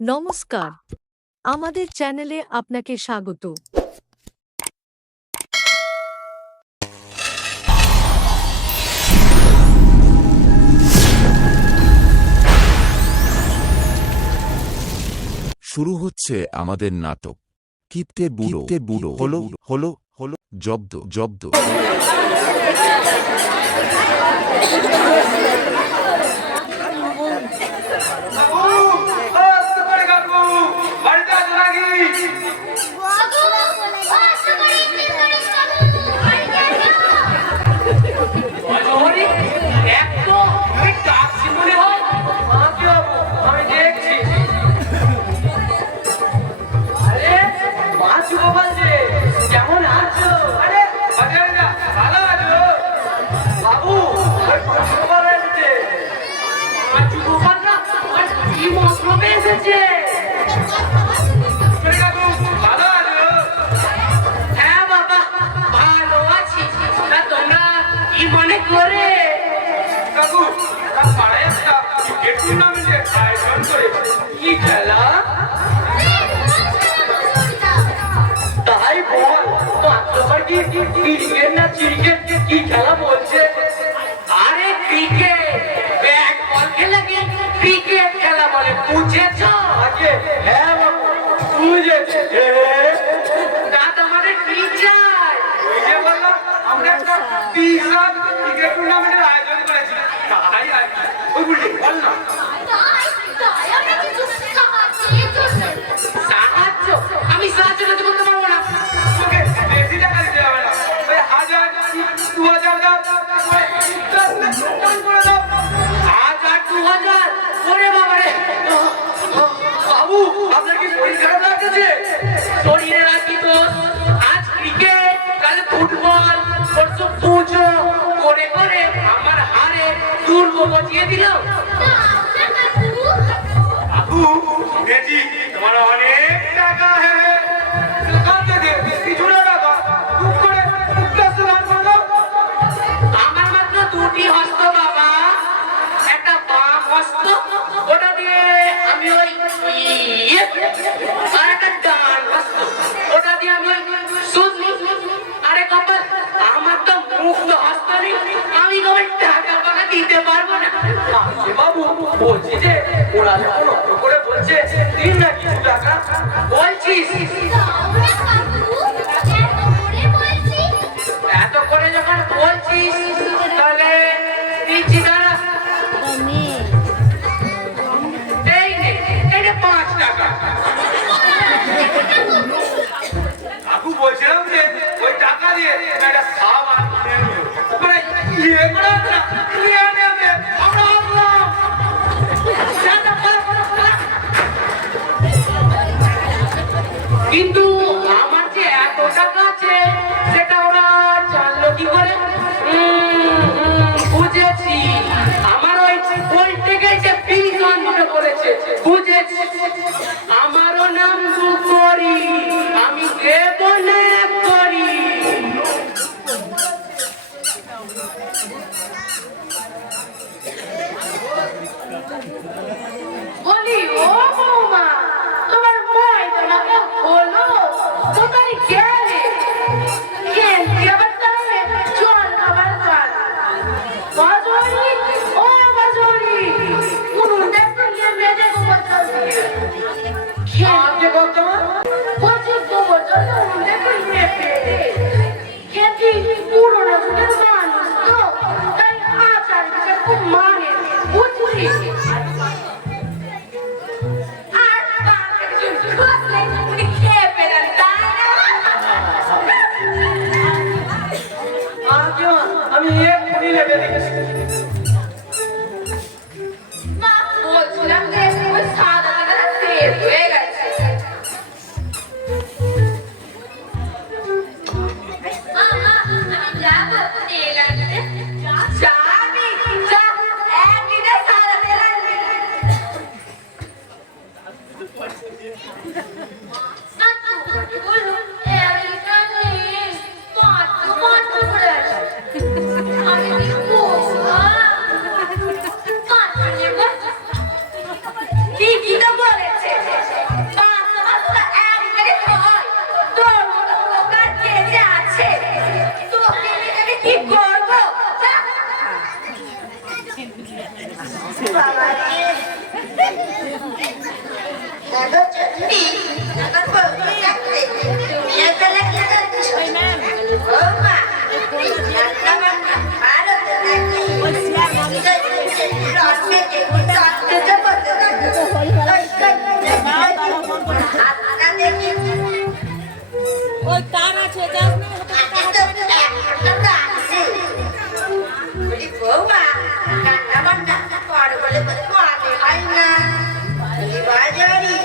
নমস্কার, আমাদের চ্যানেলে আপনাকে স্বাগত। শুরু হচ্ছে আমাদের নাটক কিপ্টে বুড়ো হলো জব্দ। কি খেলা বলছে? আরে ক্রিকেট, ব্যাট বল খেলাকে ক্রিকেট খেলা বলে, বুঝেছ? হ্যাঁ বুঝেছে। দাদা আমাদের কি চাই? ওই যে বললাম আমরা একটা বিশাল ক্রিকেট টুর্নামেন্টের আয়োজন করেছি, তাই আর কি। ওই বুঝলি বল না। সাহায্য? আমি সাহায্য করতে পারবো না। তোকে বেশি টাকা দিতে হবে না, ওই 1000 2000 দাও, 1000 2000 ওরে বাবা রে। বাবু আপনার কি শরীর খারাপ লাগছে? শরীরে রাখি তো আজ ক্রিকেট, কাল ফুটবল, পরশু পুজো করে করে আমার হাড়ে দুর্গ বজিয়ে দিল। বাবু বেজি তোমার অনেক টাকা হ্যাঁ কাঁদতে দে, কিছু না টাকা খুব করে আমার মাত্র দুটি হস্ত বাবা, একটা বাম হস্ত, ওটা দিয়ে আমি ওই আর একটা ডান হস্ত, ওটা দিয়ে আমি শুনলি। আরে কপাল, আমার তো মুক্ত হস্ত নেই, আমি কবে টাকা টাকা দিতে পারবো না। বাবু বলছি যে ওরা যখন অত করে বলছে দিন না কিছু টাকা, বলছিস এত করে যখন বলছিস তাহলে দিচ্ছি দাঁড়া। এই নে 5 টাকা। কাকু বলছিলাম যে ওই টাকা দিয়ে একটা সাবান মানে ইয়ে করা না, ইয়ে নেবে আমরা আসলাম। কিন্তু আমার যে এত টাকা আছে সেটা ওরা জানলো কি করে? বুঝেছি, আমার ওই বলতে গেছে পিলজন মনে করেছে, বুঝেছি। আমারও নাম দুকরি, আমি দেব না করি। বলি ও বৌমা, তোমার ময়দানাটা হলো, কোথায় গেলে? খেলতে আবার তাহলে জল খাবার পান। বাজরি ও বাজরি, উনুনটা একটু নিয়ে মেজে গোবর জল দিয়ে খেলতে বর্তমান বলছি গোবর জল উনুনটা একটু নিয়ে ফেলে খেতে। পুরোনো যুগের মানুষ তো, তাই আচার বিচার খুব মানে, বুঝলি? আমি এক্ষুনি নেবে দিয়েছি। বলছিলাম যে ওই সাদা টাকাটা সেভ হয়ে গেছে। ঠিকই তো বলেছে। দেখো চন্ডি, আমার বউকে ডাকতে তুমি এত লেগে যাচ্ছ। বৌমা, রান্না বান্না ভালো তো নাকি? রস মেখে চটচটে করতে থাকো। হাতটা দেখি। ওই তার আছে যাস না হাতে তো একটা দাগ নেই। বলি, বৌমা, রান্না বান্না করো বলে তো মনে হয় না। বলি, বাজারি,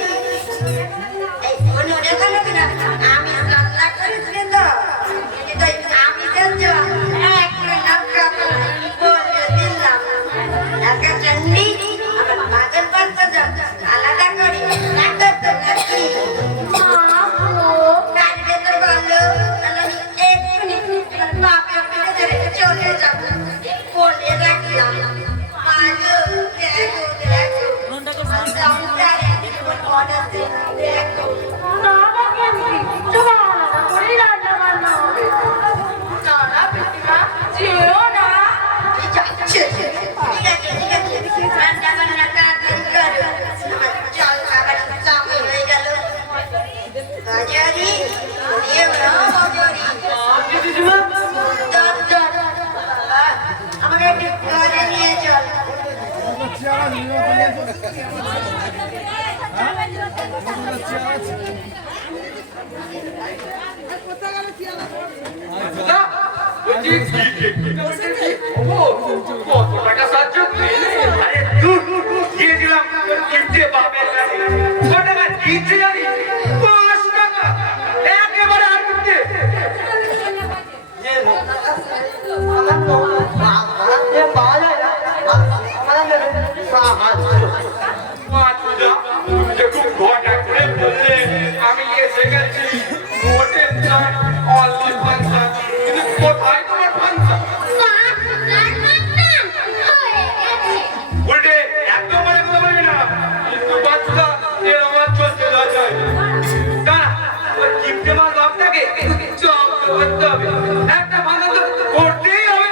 এই কোনো দেখালো কিনা আমি রান্না করেছি তো, কিন্তু আমি তো এক নৌকা বলে দিলাম। একটা চন্ডি আমার ভাগের পাত্র আলাদা করে রাখতে তো নাকি? কাটবে তো বললো, আমি এক্ষুনি বাপের পিঠে ধরে চলে যাবো। বলে রাখলাম, মালো দেখো দেখো সংসারে অনেক দেখো। না বাবা, তোমার আলাদা করে রান্না বান্না হবে। না না পিসিমা, যেও না। ঠিক আছে ঠিক আছে ঠিক আছে, রান্না বান্না তাড়াতাড়ি করো, আমার জল খাবার সময় হয়ে গেল। বাজারি, এও না বাজারি। চল চল বাবা, আমাকে একটু ঘরে নিয়ে চল। আমি এসে গেছি, মোটের নয়, অনলি পাঞ্চা। কিন্তু কোথায় তোমার পাঞ্চা? উল্টে একদম মানে কথা বলবি না, কিন্তু বাচ্চা এরকম চলছে লজ্জায়। দাঁড়া, ওই কিপ্টে মাল বাপটাকে জব্দ করতে হবে, একটা ভাঙা তো করতেই হবে।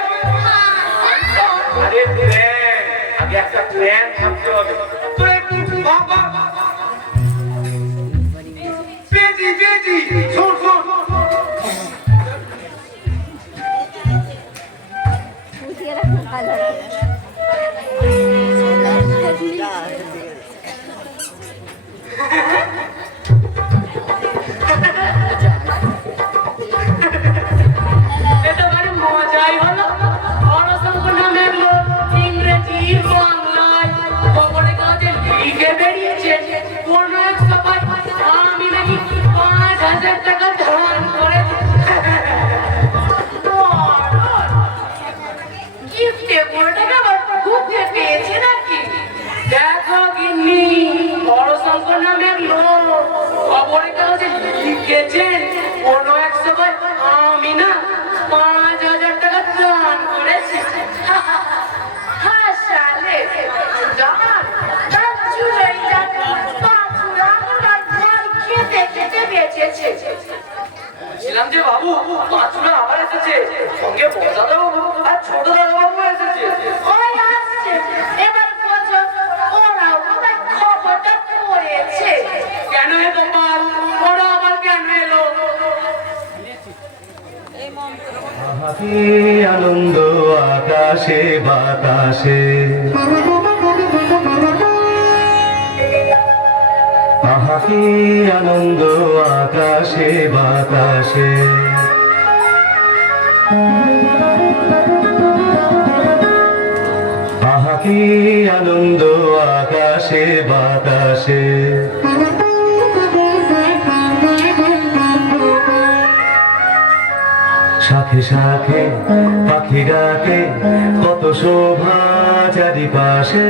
আরে প্ল্যান, আগে একটা প্ল্যান ভাবতে হবে। তো একটু ভাবা। পেজি পেজি, শোন শোন। এটা বাড়ি মজাই হলো। অনশঙ্ক নামের লোক ইংরেজি বাংলায় খবরের কাগজে লিখে বেরিয়েছে, কোনো এক সভায় আমি নাকি 5,000 টাকা ধার করেছি। গিফটে বড়টাকে আবার ঘুরতে পেয়েছে নাকি? দেখো গিন্নি, অনশঙ্ক নামের লোক খবরের কাগজে লিখেছেন, কোনো এক সভায় আমি না 5,000 টাকা দান করেছি। হাসালে দাঁড় তার চুলোই যাবে পাঁচুরা আমার মাল খেতে খেতে বেঁচেছে। বলছিলাম যে বাবু, পাঁচুরা আবার এসেছে, সঙ্গে বড় বাবু আর ছোট বাবু এসেছে। ওই আসছে, এবার বোঝো ওরাও বোধহয় খবরটা পড়েছে। কেন হে গোপাল, ওরা আবার কেন এলো? আহাকি আনন্দ আকাশে বাতাসে, আহাকি আনন্দ আকাশে বাতাসে, আহাকি আনন্দ আকাশে বাতাসে, শাখে শাখে পাখি ডাকে, কত শোভা চারিপাশে,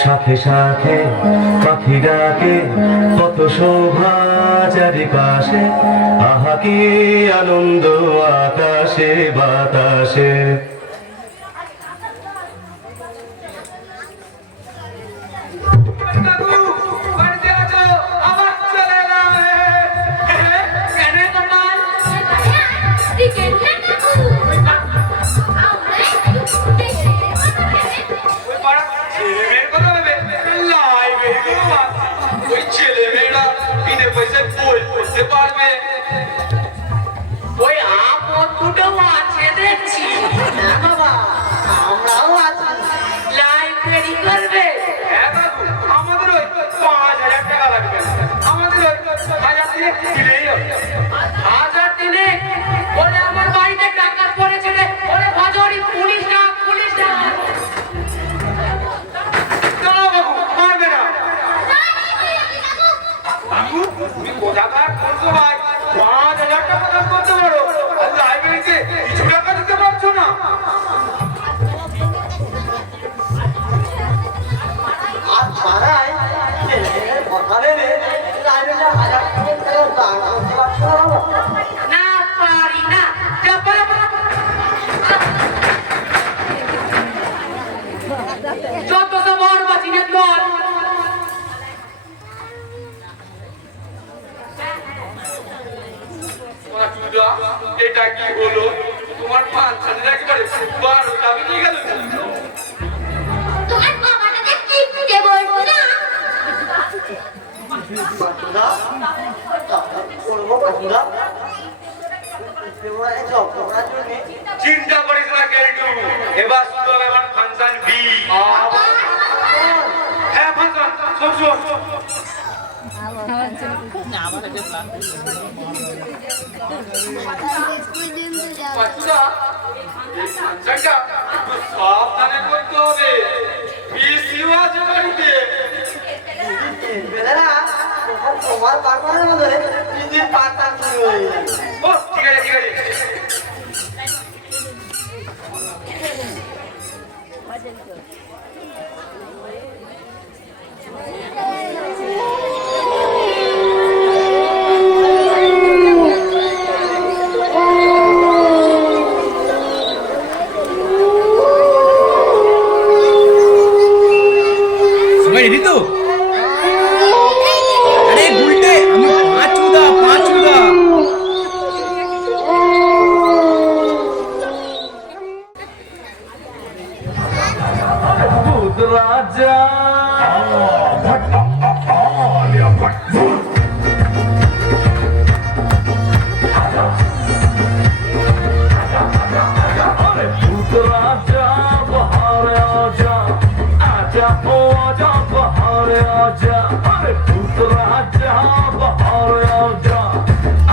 শাখে শাখে পাখি ডাকে, কত শোভা চারিপাশে, আহা কি আনন্দ আকাশে বাতাসে। কাকু, বাড়িতে আছো? আবার চলে এলাম। কেন হে গোপাল? দিকে না কাকু আমরা একটু দেশে ওই ছেলে মেয়েরা বিনে পয়সায় বই পড়তে পারবে। ওই আপদ দুটো আছে দেখছি। না বাবা, আমরাও আছি। লাইব্রেরি করবে? হ্যাঁ বাবু, আমাদের ওই 5,000 টাকা লাগবে। আমাদের ওই 1,000 দিলে দিলেই হবে। 1000 দিনে? বলে আমার বাড়িতে টাকা পড়েছে রে। বলে ভজরি পুলিশ ডাক, পুলিশ ডাক। না বাবু, পারবে না। বাবু, তুমি কোথাকার করছো ভাই? 5,000 টাকা দাম করতে পারো, আর লাইব্রেরিতে কিছু টাকা দিতে পারছো না। আর পাড়ায় কথা ভেবে লাইব্রেরিতে 1000 টাকা দান করতে পারছো না বাবা? না পারি না। যা বাবা, যত সব অর্বাচীনের দল। পাঁচুদা, এটা কি হলো? তোমার 5,000 একেবারে 12 টাকা নিয়ে গেল। তোমার বাবাটাকে কিপটে বলবো না। পাচুদা, করবো পাচুদা। চিন্তা করিস না কেলটু, এবার শুরু হবে আমার ফাংশন বি। হ্যাঁ ফাংশন, সব পাচুদা, এই ফাংশনটা একটু সাবধানে করতে হবে। পিসিও আছে বাড়িতে। তোমার পারপারের মধ্যে দিদির পারতাম শুরু হয়ে যায়। ও ঠিক আছে ঠিক আছে। সবাই রেডি তো? আরে গুলটে, আমি পাঁচুদা। दूध राजा अरे दूध राजा बाहर आजा, आजा ओ आजा बाहर आजा। अरे दूध राजा बाहर आजा,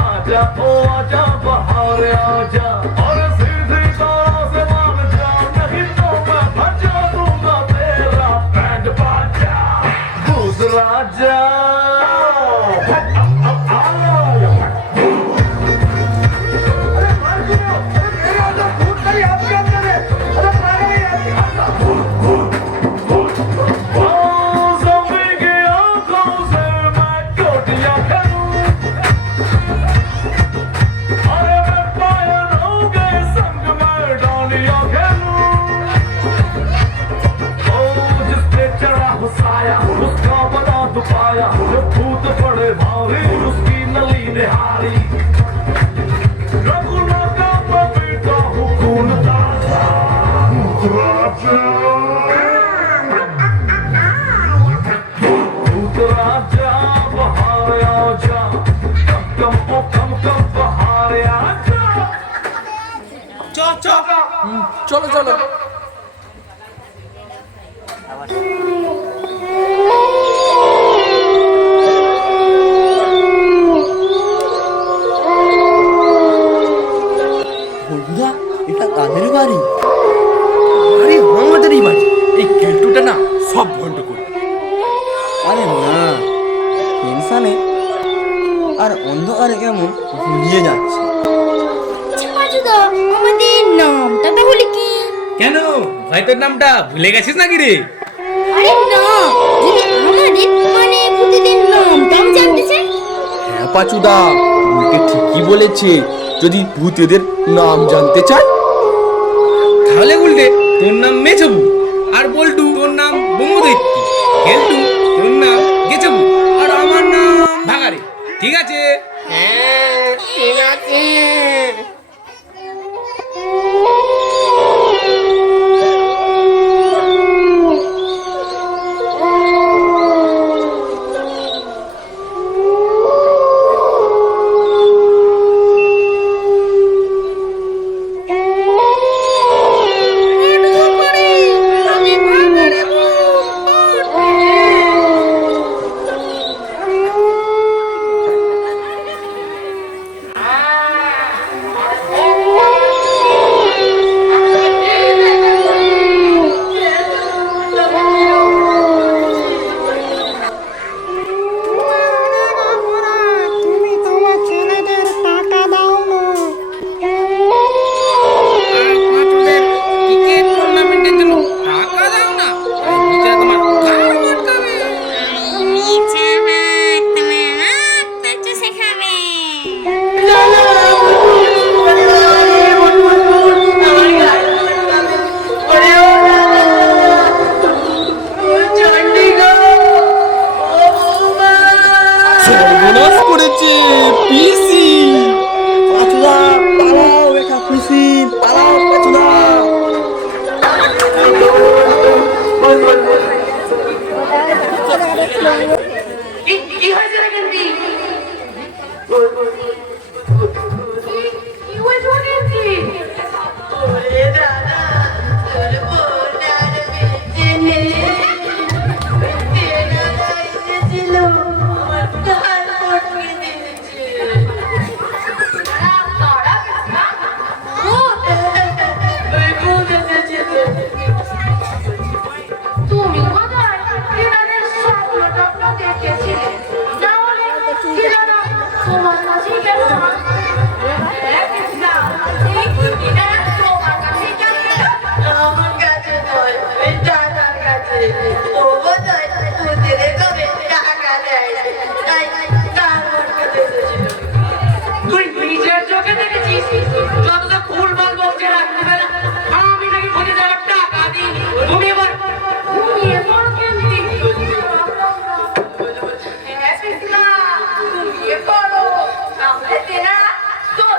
आजा ओ आजा बाहर आजा। और सीधी तरह से मान जा, नहीं तो मैं बजा दूंगा तेरा बैंड बाजा। दूध राजा उसका बड़ा दुखाया, जो भूत पड़े भारी उसकी नली निहारी। रघुना का पपीता हूँ खून ताजा। भूत राजा बाहर आजा, कम ओ कम बाहर आजा। চলো চলো। বন্ধুরা, এটা কাদের বাড়ি? আরে আমাদেরই বাড়ি। এই কেলটুটা না সব ভণ্ড করে। আরে না, টেনশনে আর অন্ধকারে কেমন ভুলিয়ে যাচ্ছে। পাচুদা, আমাদের নামটা তাহলে কি? কেন ভাই, তোর নামটা ভুলে গেছিস নাকি রে? আরে না, যদি আমাদের মানে প্রতিদিন নামটা আমি জানতে চাই। হ্যাঁ পাচুদা, উল্টে ঠিকই বলেছে। যদি ভূতেদের নাম জানতে চায় তাহলে বলতে তোর নাম মেছবু, আর বল্টু তোর নাম ব্রহ্মদৈত্য, কেলটু তোর নাম গেছবু, আর আমার নাম ভাগারে। ঠিক আছে? হ্যাঁ ঠিক আছে। এসেছে পিসি। পাচুদা পালাও, এটা খুশি, পালাও পাচুদা। কি হয়েছে রে কেন্দ্রি? কি হয়েছে রে কেন্দ্রি? ওরে দাদা, তোর বোনটা আর বেঁচে নেই। তেনারা এসেছিল, আমার গাল পটকে দিয়েছে। ওই ভূত এসেছিল। তুমি কোথায় তেনাদের স্বপ্ন টপ্ন দেখেছিলে? না হলে তেনারা তোমার কাছেই কেন আসবে? হ্যাঁ, কৃষ্ণা, এই তেনারা তোমার কাছেই কেন এলো? আমার কাছে নয়, ওই দাদার কাছে। ও বোধহয় ভূতের কবে টাকা দেয়, তাই তার মধ্যে এসেছিল। তুই নিজের চোখে দেখেছিস? যতটা ফুলবাল বলছে রাত্রিবেলা আমি নাকি ভুলে যাওয়ার টাকা দিইনি। ঘুমিয়ে পড়, ঘুমিয়ে পড় কেন্দ্রি। হ্যাঁ, কৃষ্ণা, ঘুমিয়ে পড়ো, নাহলে তেনারা তো-